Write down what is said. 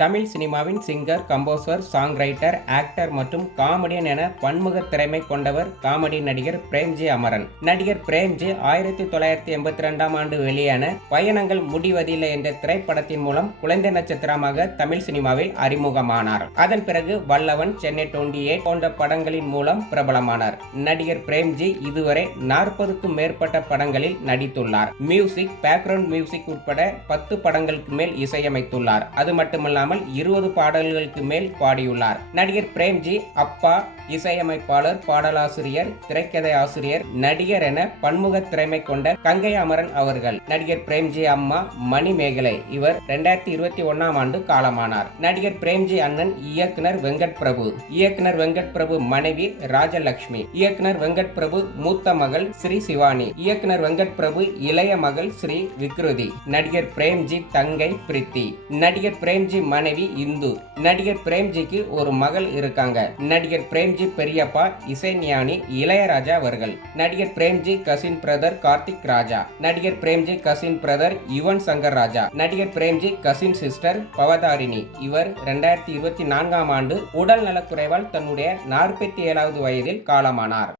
தமிழ் சினிமாவின் singer, composer, song writer, actor மற்றும் comedian என பன்முக திறமை கொண்டவர் காமெடி நடிகர் பிரேம்ஜி அமரன். நடிகர் பிரேம்ஜி 1982ஆம் ஆண்டு வெளியான பயணங்கள் முடிவதில்லை என்ற திரைப்படத்தின் மூலம் குழந்தை நட்சத்திரமாக தமிழ் சினிமாவில் அறிமுகமானார். அதன் பிறகு வல்லவன், சென்னை 28 போன்ற படங்களின் மூலம் பிரபலமானார். நடிகர் பிரேம்ஜி இதுவரை 40க்கும் மேற்பட்ட படங்களில் நடித்துள்ளார். மியூசிக், பேக்ரவுண்ட் மியூசிக் உட்பட 10 படங்களுக்கு மேல் இசையமைத்துள்ளார். அது மட்டுமல்லாமல் 20 பாடல்களுக்கு மேல் பாடியுள்ளார். நடிகர் பிரேம்ஜி அப்பா, இசையமைப்பாளர், பாடலாசிரியர், திரைக்கதை ஆசிரியர், நடிகர் என பன்முக திறமை கொண்ட கங்கை அமரன் அவர்கள். நடிகர் பிரேம்ஜி அம்மா மணிமேகலை. இவர் 2021ஆம் ஆண்டு காலமானார். நடிகர் பிரேம்ஜி அண்ணன் இயக்குனர் வெங்கட் பிரபு. இயக்குனர் வெங்கட் பிரபு மனைவி ராஜலட்சுமி. இயக்குனர் வெங்கட் பிரபு மூத்த மகள் ஸ்ரீ சிவானி. இயக்குனர் வெங்கட் பிரபு இளைய மகள் ஸ்ரீ விக்ருதி. நடிகர் பிரேம்ஜி தங்கை பிரித்தி. நடிகர் பிரேம்ஜி மனைவி இந்து. நடிகர் பிரேம்ஜிக்கு ஒரு மகள் இருக்காங்க. நடிகர் பிரேம்ஜி பெரியப்பா இசைஞானி இளையராஜா அவர்கள். நடிகர் பிரேம்ஜி கசின் பிரதர் கார்த்திக் ராஜா. நடிகர் பிரேம்ஜி கசின் பிரதர் யுவன் சங்கர் ராஜா. நடிகர் பிரேம்ஜி கசின் சிஸ்டர் பவதாரிணி. இவர் 2024ஆம் ஆண்டு உடல் நலக்குறைவால் தன்னுடைய 47வது வயதில் காலமானார்.